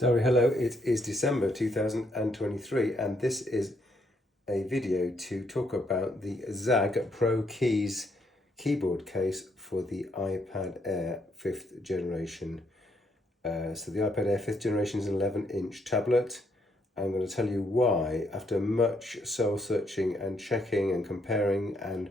Diary, hello, it is December 2023 and this is a video to talk about the Zagg Pro Keys keyboard case for the iPad Air 5th generation. So the iPad Air 5th generation is an 11-inch tablet. I'm going to tell you why, after much soul searching and checking and comparing and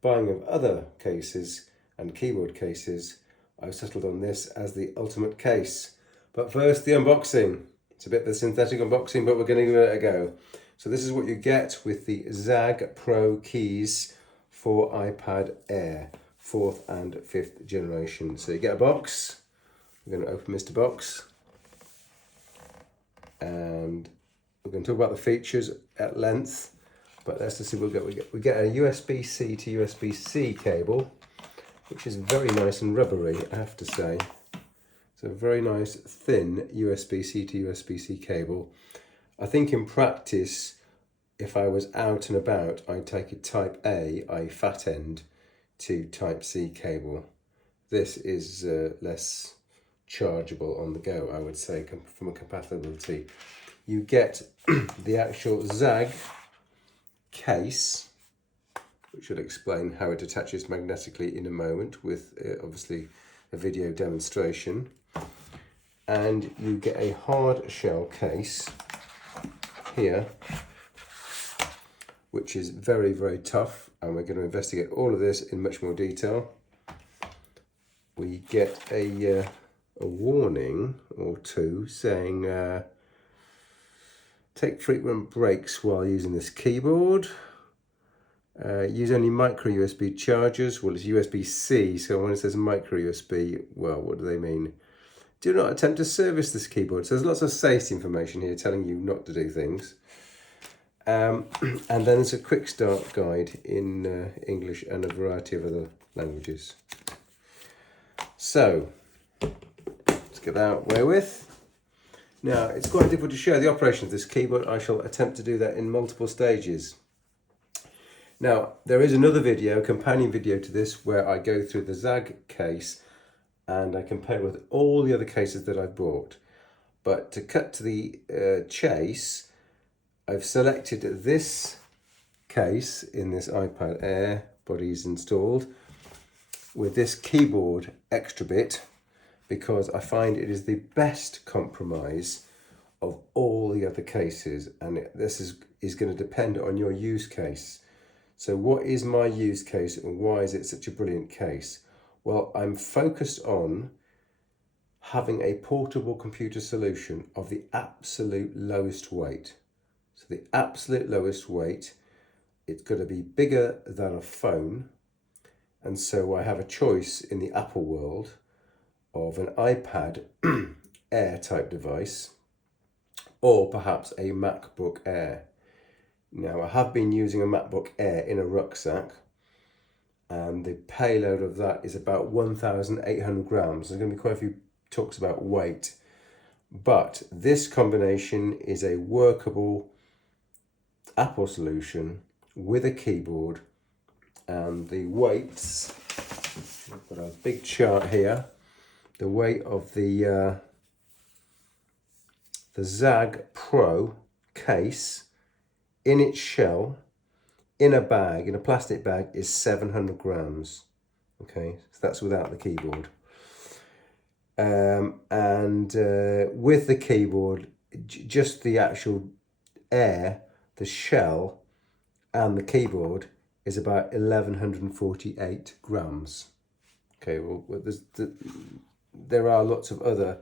buying of other cases and keyboard cases, I've settled on this as the ultimate case. But first, the unboxing. It's a bit of a synthetic unboxing, but we're going to give it a go. So this is what you get with the Zagg Pro Keys for iPad Air, 4th and 5th generation. So you get a box. We're going to open Mr. Box. And we're going to talk about the features at length. But let's just see what we get. We get a USB-C to USB-C cable, which is very nice and rubbery, I have to say. It's a very nice thin USB-C to USB-C cable. I think in practice, if I was out and about, I'd take a Type A, i.e. fat end, to Type C cable. This is less chargeable on the go, I would say, from a compatibility. You get the actual Zagg case, which will explain how it attaches magnetically in a moment with obviously a video demonstration. And you get a hard shell case here, which is very, very tough, and we're going to investigate all of this in much more detail. We get a warning or two saying take frequent breaks while using this keyboard. Use only micro USB chargers. Well, it's USB-C, so when it says micro USB, well, what do they mean? Do not attempt to service this keyboard. So there's lots of safety information here telling you not to do things. And then there's a quick start guide in English and a variety of other languages. So let's get that out of the way with. Now, it's quite difficult to show the operation of this keyboard. I shall attempt to do that in multiple stages. Now, there is another video, companion video to this, where I go through the Zagg case and I compare it with all the other cases that I've bought. But to cut to the chase, I've selected this case in this iPad Air, body's installed, with this keyboard extra bit, because I find it is the best compromise of all the other cases, and this is going to depend on your use case. So what is my use case and why is it such a brilliant case? Well, I'm focused on having a portable computer solution of the absolute lowest weight. So the absolute lowest weight, it's got to be bigger than a phone. And so I have a choice in the Apple world of an iPad Air type device or perhaps a MacBook Air. Now, I have been using a MacBook Air in a rucksack, and the payload of that is about 1,800 grams. There's going to be quite a few talks about weight, but this combination is a workable Apple solution with a keyboard, and the weights, I've got a big chart here, the weight of the Zagg Pro case in its shell, in a bag, in a plastic bag, is 700 grams. Okay, so that's without the keyboard. With the keyboard, just the actual Air, the shell, and the keyboard is about 1,148 grams. Okay, well, there are lots of other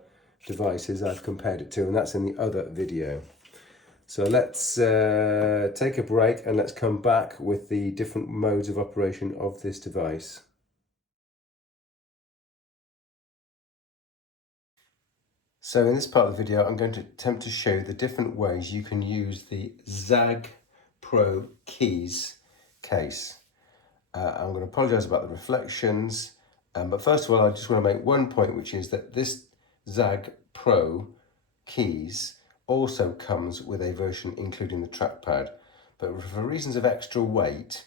devices I've compared it to, and that's in the other video. So let's take a break and let's come back with the different modes of operation of this device. So in this part of the video, I'm going to attempt to show the different ways you can use the Zagg Pro Keys case. I'm going to apologise about the reflections, but first of all, I just want to make one point, which is that this Zagg Pro Keys also comes with a version including the trackpad, but for reasons of extra weight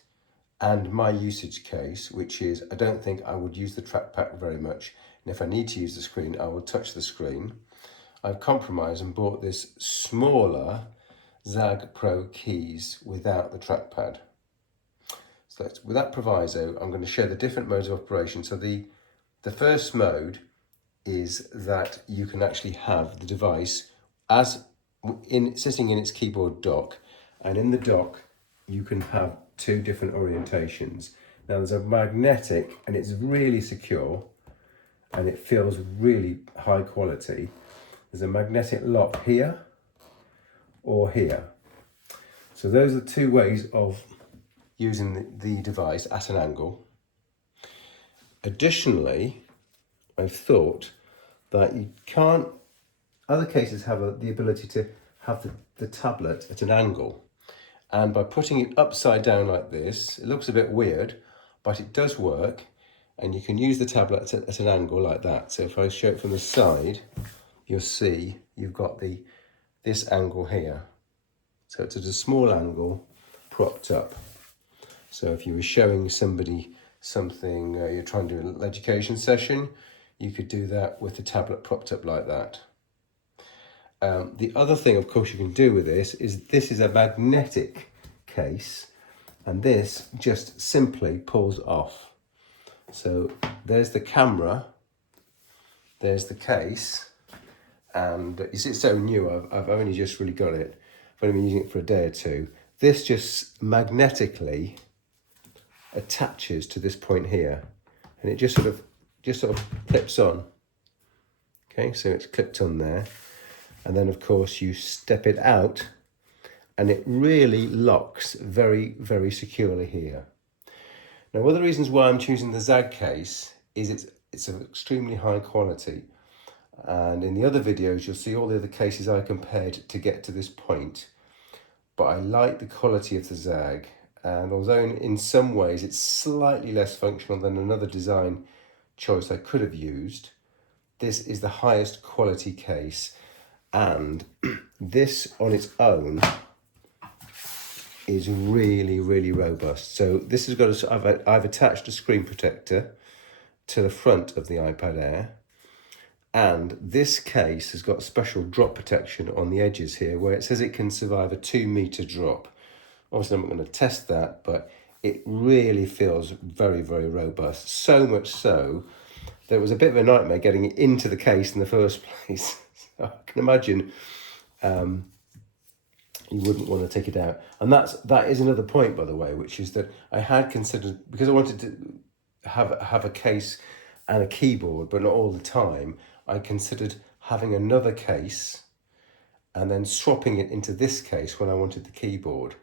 and my usage case, which is I don't think I would use the trackpad very much, and if I need to use the screen, I will touch the screen. I've compromised and bought this smaller Zagg Pro Keys without the trackpad. So with that proviso, I'm going to show the different modes of operation. So the first mode is that you can actually have the device as sitting in its keyboard dock, and in the dock you can have two different orientations. Now there's a magnetic, and it's really secure and it feels really high quality. There's a magnetic lock here or here. So those are two ways of using the device at an angle. Additionally, I've thought that you can't, other cases have the ability to have the tablet at an angle. And by putting it upside down like this, it looks a bit weird, but it does work. And you can use the tablet at an angle like that. So if I show it from the side, you'll see you've got this angle here. So it's at a small angle, propped up. So if you were showing somebody something, you're trying to do an education session, you could do that with the tablet propped up like that. The other thing, of course, you can do with this is a magnetic case, and this just simply pulls off. So there's the camera, there's the case, and you see it's so new, I've only just really got it. I've only been using it for a day or two. This just magnetically attaches to this point here, and it just sort of clips on. Okay, so it's clipped on there, and then of course you step it out, and it really locks very, very securely here. Now, one of the reasons why I'm choosing the Zagg case is it's of extremely high quality. And in the other videos, you'll see all the other cases I compared to get to this point. But I like the quality of the Zagg. And although in some ways it's slightly less functional than another design choice I could have used, this is the highest quality case. And this on its own is really, really robust. So this has got I've attached a screen protector to the front of the iPad Air, and this case has got special drop protection on the edges here where it says it can survive a 2 meter drop. Obviously I'm not going to test that, but it really feels very, very robust. So much so that it was a bit of a nightmare getting it into the case in the first place. So I can imagine you wouldn't want to take it out. And that is another point, by the way, which is that I had considered, because I wanted to have a case and a keyboard, but not all the time, I considered having another case and then swapping it into this case when I wanted the keyboard.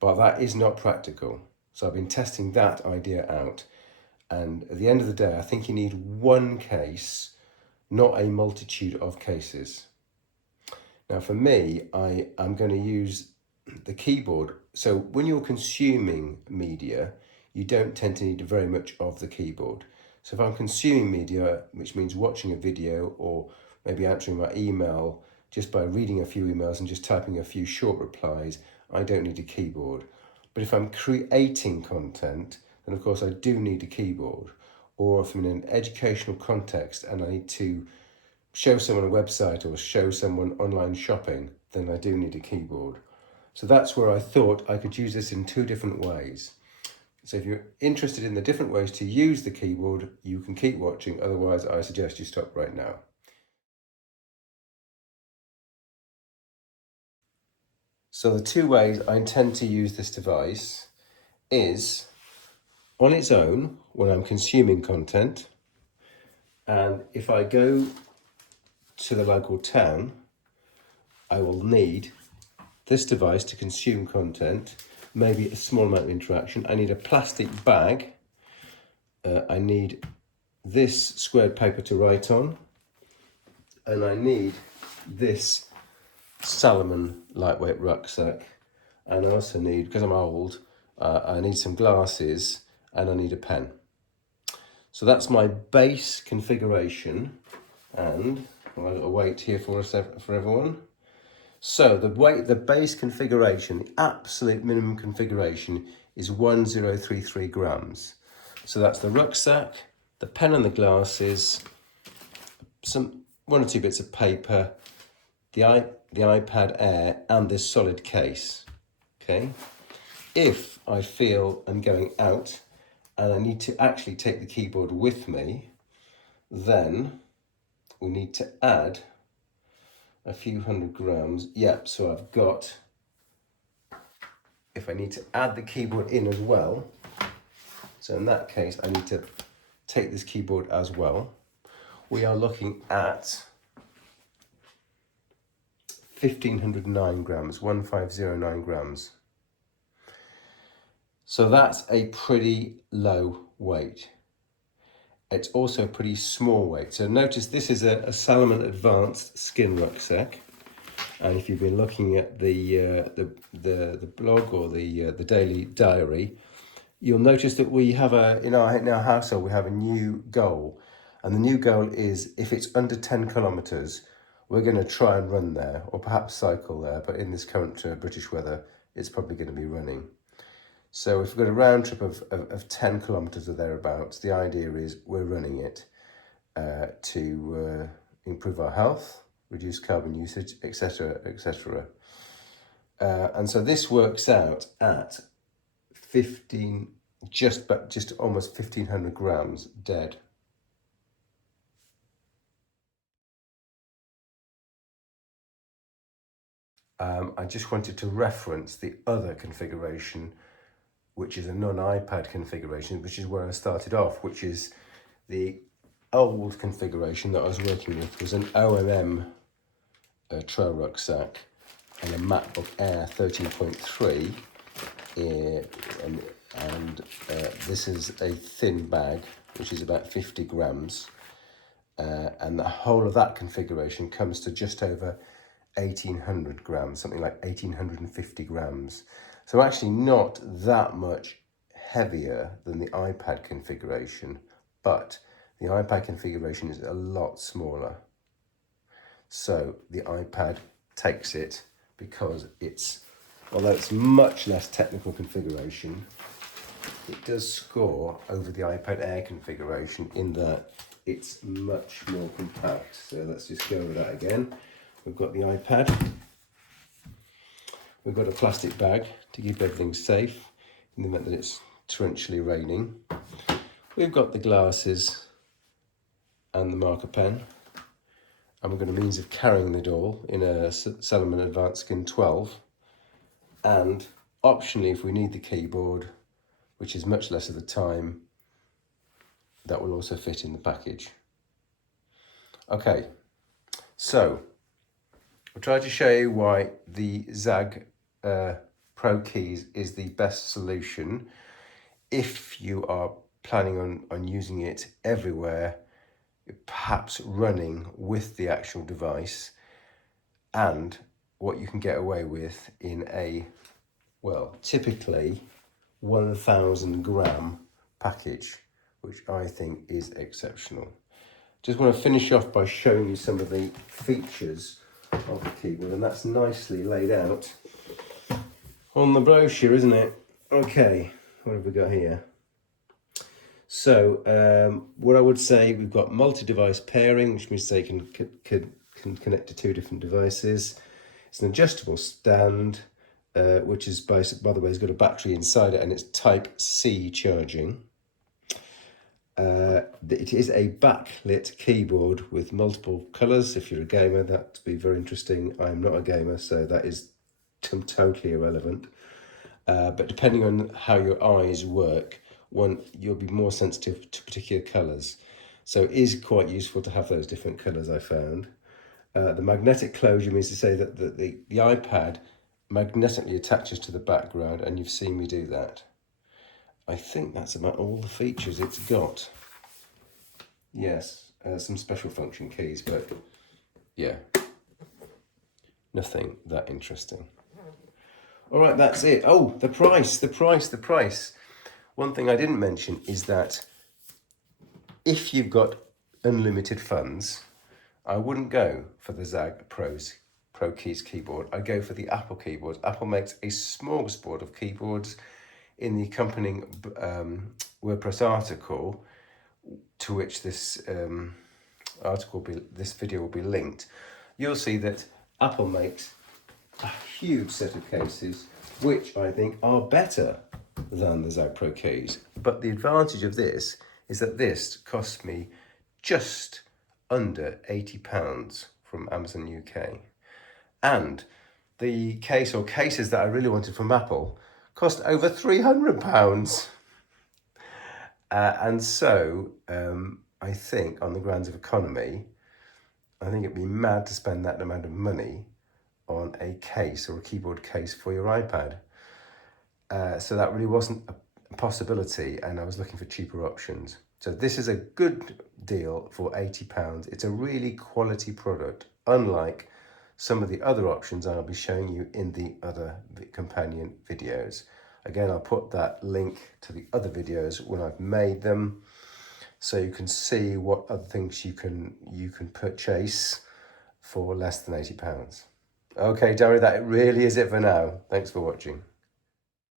But that is not practical. So I've been testing that idea out. And at the end of the day, I think you need one case, not a multitude of cases. Now for me, I am going to use the keyboard. So when you're consuming media, you don't tend to need very much of the keyboard. So if I'm consuming media, which means watching a video or maybe answering my email just by reading a few emails and just typing a few short replies, I don't need a keyboard. But if I'm creating content, then of course I do need a keyboard. Or if I'm in an educational context and I need to show someone a website or show someone online shopping, then I do need a keyboard. So that's where I thought I could use this in two different ways. So if you're interested in the different ways to use the keyboard, you can keep watching. Otherwise, I suggest you stop right now. So the two ways I intend to use this device is on its own when I'm consuming content. And if I go to the local town, I will need this device to consume content, maybe a small amount of interaction. I need a plastic bag. I need this squared paper to write on. And I need this Salomon lightweight rucksack. And I also need, because I'm old, I need some glasses and I need a pen. So that's my base configuration. And I'll wait here for everyone. So the base configuration, the absolute minimum configuration is 1033 grams. So that's the rucksack, the pen and the glasses, some one or two bits of paper, the iPad Air, and this solid case. Okay. If I feel I'm going out and I need to actually take the keyboard with me, then we need to add a few 100 grams. Yep, so I've got, if I need to add the keyboard in as well, so in that case, I need to take this keyboard as well. We are looking at 1,509 grams, 1,509 grams. So that's a pretty low weight. It's also a pretty small weight. So notice this is a Salomon Advanced skin rucksack. And if you've been looking at the blog or the daily diary, you'll notice that we have in our household we have a new goal, and the new goal is if it's under 10 kilometers, we're going to try and run there, or perhaps cycle there. But in this current British weather, it's probably going to be running. So if we've got a round trip of 10 kilometers or thereabouts, the idea is we're running it to improve our health, reduce carbon usage, etc., etc. And so this works out at just almost 1,500 grams dead. I just wanted to reference the other configuration, which is a non-iPad configuration, which is where I started off, which is the old configuration that I was working with was an OMM trail rucksack and a MacBook Air 13.3, and this is a thin bag, which is about 50 grams, and the whole of that configuration comes to just over 1,800 grams, something like 1,850 grams. So actually not that much heavier than the iPad configuration, but the iPad configuration is a lot smaller. So the iPad takes it because although it's much less technical configuration, it does score over the iPad Air configuration in that it's much more compact. So let's just go over that again. We've got the iPad. We've got a plastic bag to keep everything safe in the event that it's torrentially raining. We've got the glasses and the marker pen. And we've got a means of carrying it all in a Salomon Advanced Skin 12. And optionally, if we need the keyboard, which is much less of the time, that will also fit in the package. Okay, so I'll try to show you why the Zagg Pro Keys is the best solution if you are planning on using it everywhere, perhaps running with the actual device, and what you can get away with in a, well, typically 1,000 gram package, which I think is exceptional. Just want to finish off by showing you some of the features of the keyboard, and that's nicely laid out on the brochure, isn't it? Okay, what have we got here? So what I would say, we've got multi-device pairing, which means they can connect to two different devices. It's an adjustable stand, which is, by the way, has got a battery inside it, and it's Type C charging. It is a backlit keyboard with multiple colours. If you're a gamer, that would be very interesting. I'm not a gamer, so that is totally irrelevant. But depending on how your eyes work, you'll be more sensitive to particular colours. So it is quite useful to have those different colours, I found. The magnetic closure means to say that the iPad magnetically attaches to the background, and you've seen me do that. I think that's about all the features it's got. Yes, some special function keys, but yeah, nothing that interesting. All right, that's it. Oh, the price. One thing I didn't mention is that if you've got unlimited funds, I wouldn't go for the Zagg Pro Keys keyboard. I'd go for the Apple keyboard. Apple makes a smorgasbord of keyboards. In the accompanying WordPress article to which this article, this video will be linked, you'll see that Apple makes a huge set of cases which I think are better than the Zagg Pro Keys. But the advantage of this is that this cost me just under £80 from Amazon UK. And the case or cases that I really wanted from Apple cost over £300. And so I think on the grounds of economy, I think it'd be mad to spend that amount of money on a case or a keyboard case for your iPad. So that really wasn't a possibility, and I was looking for cheaper options. So this is a good deal for £80. It's a really quality product, unlike some of the other options I'll be showing you in the other companion videos. Again, I'll put that link to the other videos when I've made them, so you can see what other things you can purchase for less than £80. Okay, Darry, that really is it for now. Thanks for watching.